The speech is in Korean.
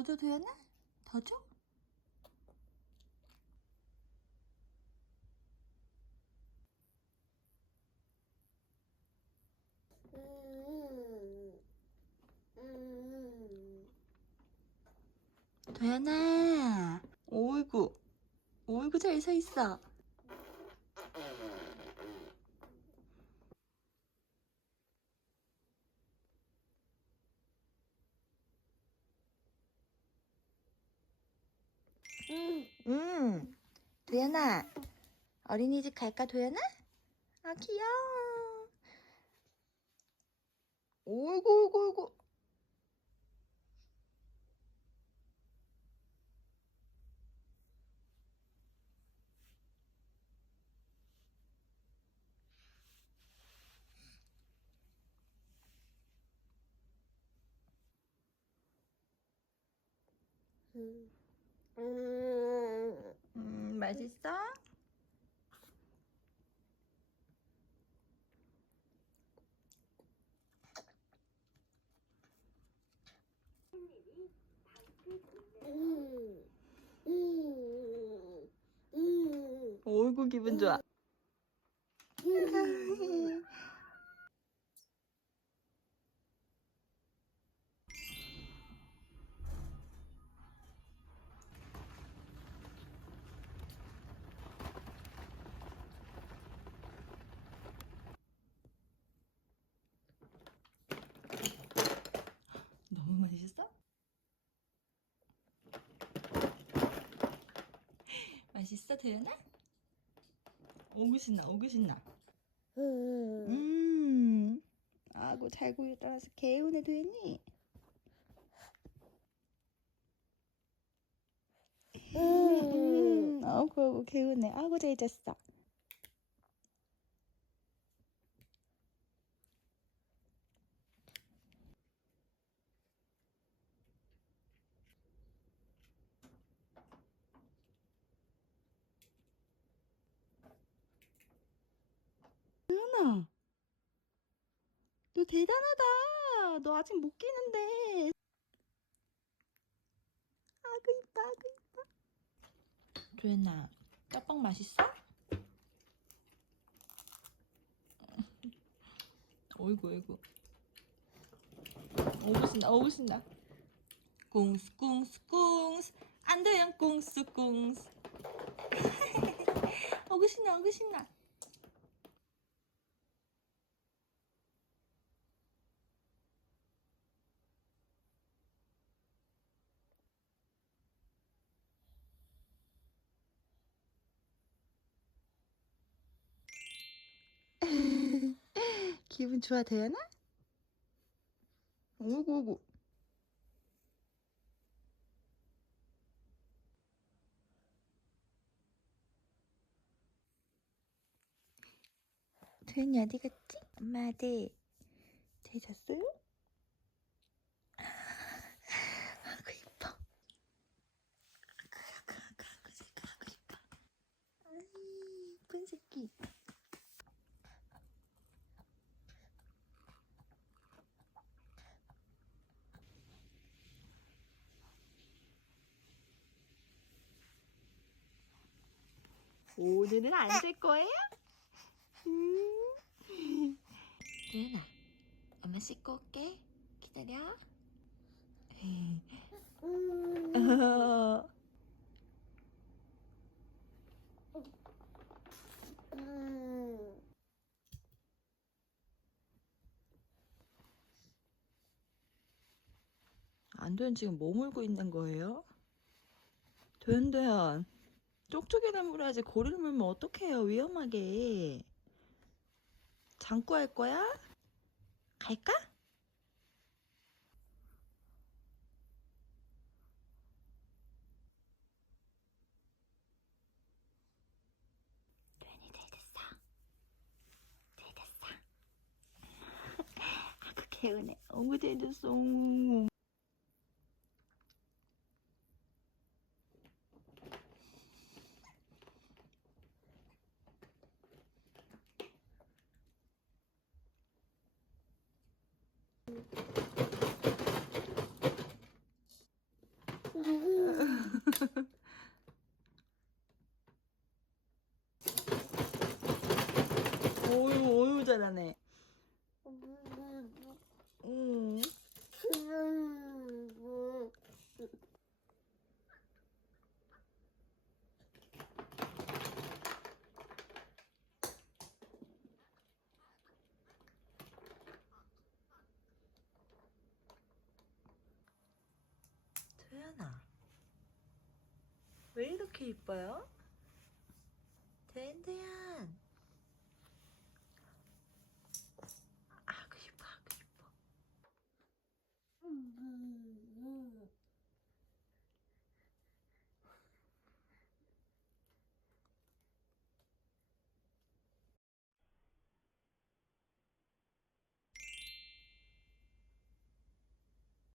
더 줘, 도연아? 더 줘? 도연아, 오이구, 오이구 잘 서 있어. 도연아, 어린이집 갈까, 도연아? 아, 귀여워. 오이구, 오이구, 오이구. 맛있어? 오이구, 기분 좋아. 너무 맛있어? 맛있어, 도연아? 오구 신나, 오구 신나. 아고 잘 구유 따라서 개운해, 도연이. 아고 개운해. 아고 잘 잤어. 도연아, 너 대단하다. 너 아직 못 끼는데. 아구 이뻐, 아구 이뻐. 도연아, 짜빵 맛있어? 어이구, 어이구. 오구 신나, 오구 신나. 꿍스, 꿍스, 꿍스. 안도연 꿍스, 꿍스. 오구 신나, 오구 신나. 기분 좋아, 도연아? 오구, 오구. 도연이 어디 갔지? 엄마 아들. 잘 잤어요? 아구 이뻐. 아구 이뻐. 아이, 이쁜 새끼. 오늘은 안 잘 거예요? 도연아, 엄마 씻고 올게. 기다려. 안도현 지금 뭐 물고 있는 거예요? 도현, 쪽쪽이를 물어야지. 고리를 물면 어떡해요, 위험하게. 장구 할 거야? 갈까? 도현이 잘 됐어. 잘 됐어. 아구 개운해. 어구 잘 됐어. 이렇게 이뻐요? 댄드야.